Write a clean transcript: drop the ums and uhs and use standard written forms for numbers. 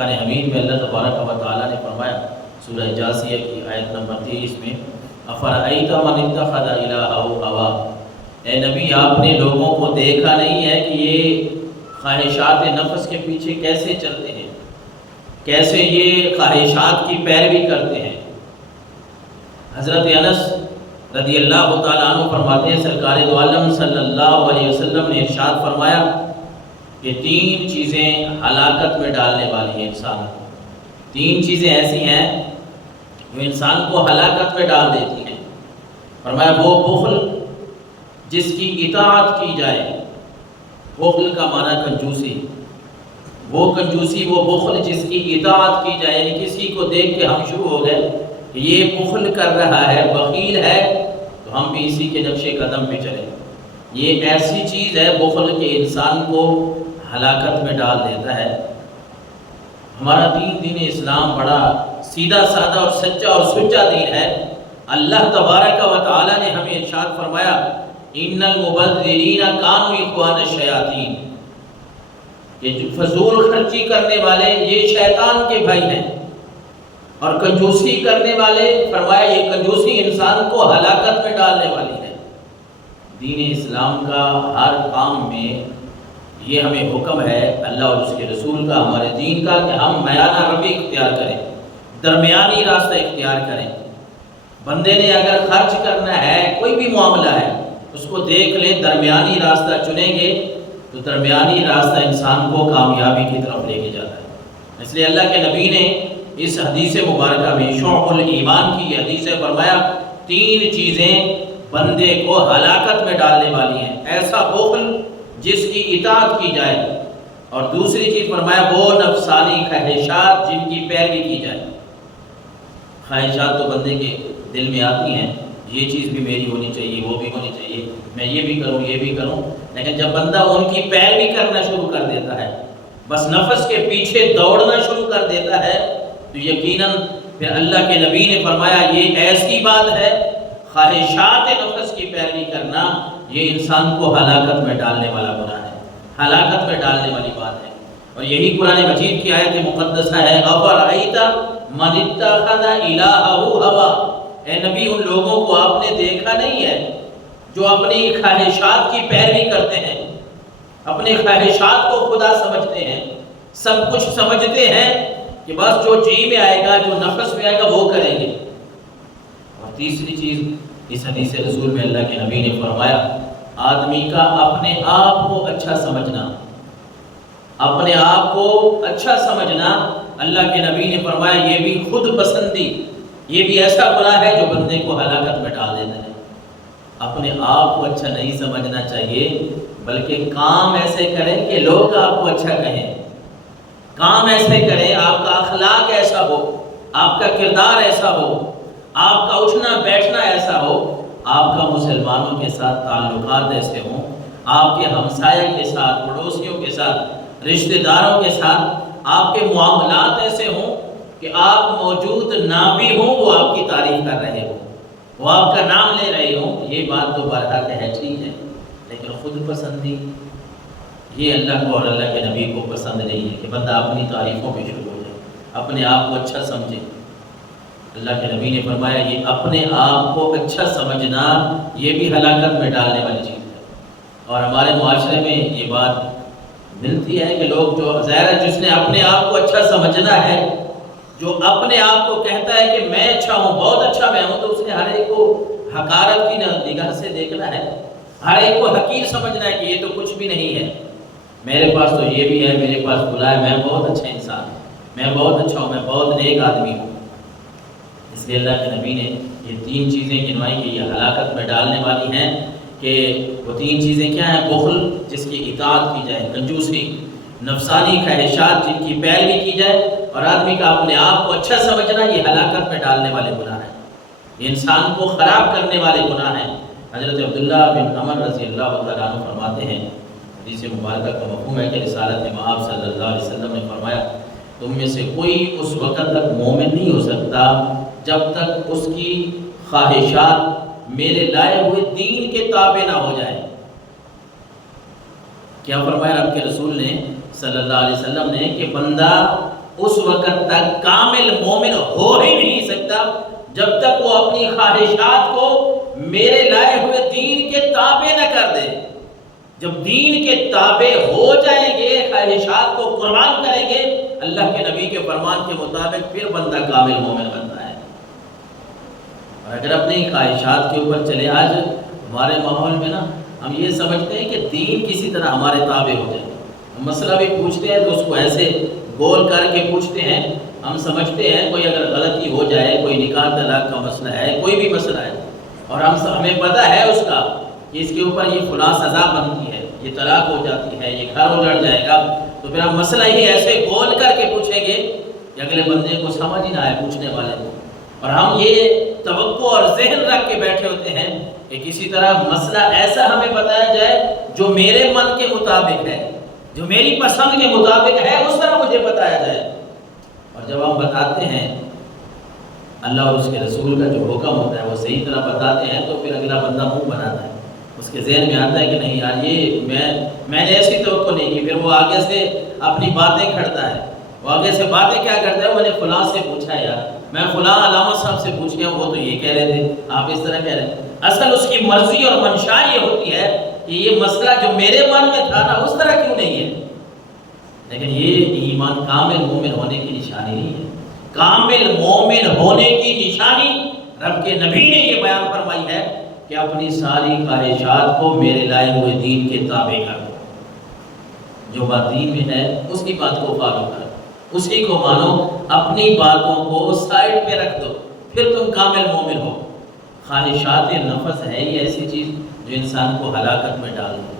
فرقان حمید میں اللہ تبارک و تعالیٰ نے فرمایا سورہ جاثیہ کی آیت نمبر 23 میں افرأیت من اتخذ الہہ ہواہ، اے نبی آپ نے لوگوں کو دیکھا نہیں ہے کہ یہ خواہشات نفس کے پیچھے کیسے چلتے ہیں، کیسے یہ خواہشات کی پیروی کرتے ہیں۔ حضرت انس رضی اللہ تعالیٰ عنہ فرماتے ہیں سرکار دو عالم صلی اللہ علیہ وسلم نے ارشاد فرمایا کہ 3 چیزیں ہلاکت میں ڈالنے والی ہیں انسان کو۔ 3 چیزیں ایسی ہیں جو انسان کو ہلاکت میں ڈال دیتی ہیں۔ فرمایا وہ بخل جس کی اطاعت کی جائے، بخل کا معنی کنجوسی، وہ کنجوسی وہ بخل جس کی اطاعت کی جائے، یعنی کسی کو دیکھ کے ہم شروع ہو گئے کہ یہ بخل کر رہا ہے، بخیل ہے، تو ہم بھی اسی کے نقش قدم پہ چلیں۔ یہ ایسی چیز ہے بخل کہ انسان کو ہلاکت میں ڈال دیتا ہے۔ ہمارا دین اسلام بڑا سیدھا سادہ اور سچا اور سچا دین ہے۔ اللہ تبارک و تعالی نے ہمیں ارشاد فرمایا ان المبذرین کانوا اخوان الشیاطین، کہ جو فضول خرچی کرنے والے یہ شیطان کے بھائی ہیں، اور کنجوسی کرنے والے فرمایا یہ کنجوسی انسان کو ہلاکت میں ڈالنے والی ہے۔ دین اسلام کا ہر کام میں یہ ہمیں حکم ہے اللہ اور اس کے رسول کا، ہمارے دین کا، کہ ہم میانہ روی اختیار کریں، درمیانی راستہ اختیار کریں۔ بندے نے اگر خرچ کرنا ہے، کوئی بھی معاملہ ہے، اس کو دیکھ لیں، درمیانی راستہ چنیں گے تو درمیانی راستہ انسان کو کامیابی کی طرف لے کے جاتا ہے۔ اس لیے اللہ کے نبی نے اس حدیث مبارکہ میں شعب الایمان کی یہ حدیث فرمایا 3 چیزیں بندے کو ہلاکت میں ڈالنے والی ہیں۔ ایسا بخل جس کی اطاعت کی جائے، اور دوسری چیز فرمایا وہ نفسانی خواہشات جن کی پیروی کی جائے۔ خواہشات تو بندے کے دل میں آتی ہیں، یہ چیز بھی میری ہونی چاہیے، وہ بھی ہونی چاہیے، میں یہ بھی کروں یہ بھی کروں، لیکن جب بندہ ان کی پیروی کرنا شروع کر دیتا ہے، بس نفس کے پیچھے دوڑنا شروع کر دیتا ہے، تو یقیناً پھر اللہ کے نبی نے فرمایا یہ ایسی بات ہے، خواہشات نفس کی پیروی کرنا یہ انسان کو ہلاکت میں ڈالنے والا گناہ ہے، ہلاکت میں ڈالنے والی بات ہے۔ اور یہی قرآن مجید کی آیت مقدسہ ہے افرأیت من اتخذ الہہ ہواہ، اے نبی ان لوگوں کو آپ نے دیکھا نہیں ہے جو اپنی خواہشات کی پیروی کرتے ہیں، اپنی خواہشات کو خدا سمجھتے ہیں، سب کچھ سمجھتے ہیں کہ بس جو جی میں آئے گا، جو نفس میں آئے گا وہ کریں گے۔ اور تیسری چیز اس حدیث رسول میں اللہ کے نبی نے فرمایا آدمی کا اپنے آپ کو اچھا سمجھنا، اپنے آپ کو اچھا سمجھنا، اللہ کے نبی نے فرمایا یہ بھی خود پسندی، یہ بھی ایسا گناہ ہے جو بندے کو ہلاکت میں ڈال دیتا ہے۔ اپنے آپ کو اچھا نہیں سمجھنا چاہیے، بلکہ کام ایسے کریں کہ لوگ آپ کو اچھا کہیں، کام ایسے کریں، آپ کا اخلاق ایسا ہو، آپ کا کردار ایسا ہو، آپ کا اٹھنا بیٹھنا ایسا ہو، آپ کا مسلمانوں کے ساتھ تعلقات ایسے ہوں، آپ کے ہمسایہ کے ساتھ، پڑوسیوں کے ساتھ، رشتہ داروں کے ساتھ آپ کے معاملات ایسے ہوں کہ آپ موجود نہ بھی ہوں وہ آپ کی تعریف کر رہے ہوں، وہ آپ کا نام لے رہے ہوں۔ یہ بات تو بہرحال ہے، ٹھیک ہے، لیکن خود پسندی یہ اللہ کو اور اللہ کے نبی کو پسند نہیں ہے کہ بندہ اپنی تعریفوں پہ شروع ہو جائے، اپنے آپ کو اچھا سمجھے۔ اللہ کے نبی نے فرمایا یہ اپنے آپ کو اچھا سمجھنا یہ بھی ہلاکت میں ڈالنے والی چیز ہے۔ اور ہمارے معاشرے میں یہ بات ملتی ہے کہ لوگ جو ظاہر ہے جس نے اپنے آپ کو اچھا سمجھنا ہے، جو اپنے آپ کو کہتا ہے کہ میں اچھا ہوں، بہت اچھا میں ہوں، تو اس نے ہر ایک کو حقارت کی نگاہ سے دیکھنا ہے، ہر ایک کو حقیر سمجھنا ہے کہ یہ تو کچھ بھی نہیں ہے، میرے پاس تو یہ بھی ہے، میرے پاس بلا ہے، میں بہت اچھا انسان ہوں، میں بہت اچھا ہوں، میں بہت نیک آدمی ہوں۔ اس لیے اللہ کے نبی نے یہ 3 چیزیں گنوائی کہ یہ ہلاکت میں ڈالنے والی ہیں، کہ وہ 3 چیزیں کیا ہیں؟ بخل جس کی اطاعت کی جائے، کنجوسی، نفسانی خواہشات جن کی پیروی کی جائے، اور آدمی کا اپنے آپ کو اچھا سمجھنا یہ ہلاکت میں ڈالنے والے گناہ ہیں، یہ انسان کو خراب کرنے والے گناہ ہیں۔ حضرت عبداللہ بن عمر رضی اللہ تعالیٰ عنہ فرماتے ہیں، حدیث مبارکہ کا مفہوم ہے کہ رسالت مآب صلی اللہ علیہ وسلم نے فرمایا تم میں سے کوئی اس وقت تک مومن نہیں ہو سکتا جب تک اس کی خواہشات میرے لائے ہوئے دین کے تابع نہ ہو جائیں۔ کیا فرمایا رب کے رسول نے صلی اللہ علیہ وسلم نے کہ بندہ اس وقت تک کامل مومن ہو ہی نہیں سکتا جب تک وہ اپنی خواہشات کو میرے لائے ہوئے دین کے تابع نہ کر دے۔ جب دین کے تابع ہو جائیں گے، خواہشات کو قربان کریں گے اللہ کے نبی کے فرمان کے مطابق، پھر بندہ کامل مومن بنتا ہے۔ اور اگر اپنی خواہشات کے اوپر چلے، آج ہمارے ماحول میں نا ہم یہ سمجھتے ہیں کہ دین کسی طرح ہمارے تابع ہو جائے، ہم مسئلہ بھی پوچھتے ہیں تو اس کو ایسے گول کر کے پوچھتے ہیں، ہم سمجھتے ہیں کوئی اگر غلطی ہو جائے، کوئی نکاح طلاق کا مسئلہ ہے، کوئی بھی مسئلہ ہے، اور ہمیں پتہ ہے اس کا کہ اس کے اوپر یہ فلاں سزا بنتی ہے، یہ طلاق ہو جاتی ہے، یہ گھر اجڑ جائے گا، تو پھر ہم مسئلہ ہی ایسے گول کر کے پوچھیں گے کہ اگلے بندے کو سمجھ ہی نہ آئے پوچھنے والے کو، اور ہم یہ توقع اور ذہن رکھ کے بیٹھے ہوتے ہیں کہ کسی طرح مسئلہ ایسا ہمیں بتایا جائے جو میرے من کے مطابق ہے، جو میری پسند کے مطابق ہے، اس طرح مجھے بتایا جائے۔ اور جب ہم بتاتے ہیں اللہ اور اس کے رسول کا جو حکم ہوتا ہے وہ صحیح طرح بتاتے ہیں، تو پھر اگلا بندہ منہ بناتا ہے، اس کے ذہن میں آتا ہے کہ نہیں یار یہ میں نے ایسی توقع نہیں کی، پھر وہ آگے سے اپنی باتیں کھڑتا ہے، وہ آگے سے باتیں کیا کرتا ہے، میں نے فلاں سے پوچھا یار، میں فلاں علامہ صاحب سے پوچھ گیا، وہ تو یہ کہہ رہے تھے، آپ اس طرح کہہ رہے ہیں۔ اصل اس کی مرضی اور منشا یہ ہوتی ہے کہ یہ مسئلہ جو میرے من میں تھا نا اس طرح کیوں نہیں ہے۔ لیکن یہ ایمان کامل مومن ہونے کی نشانی نہیں ہے۔ کامل مومن ہونے کی نشانی رب کے نبی نے یہ بیان فرمائی ہے کہ اپنی ساری خواہشات کو میرے لائے ہوئے دین کے تابع کر دو، جو بات دین میں ہے اس کی بات کو فالو کرو، اسی کو مانو، اپنی باتوں کو سائڈ پہ رکھ دو، پھر تم کامل مومن ہو۔ خواہشات نفس ہے یہ ایسی چیز جو انسان کو ہلاکت میں ڈال دے۔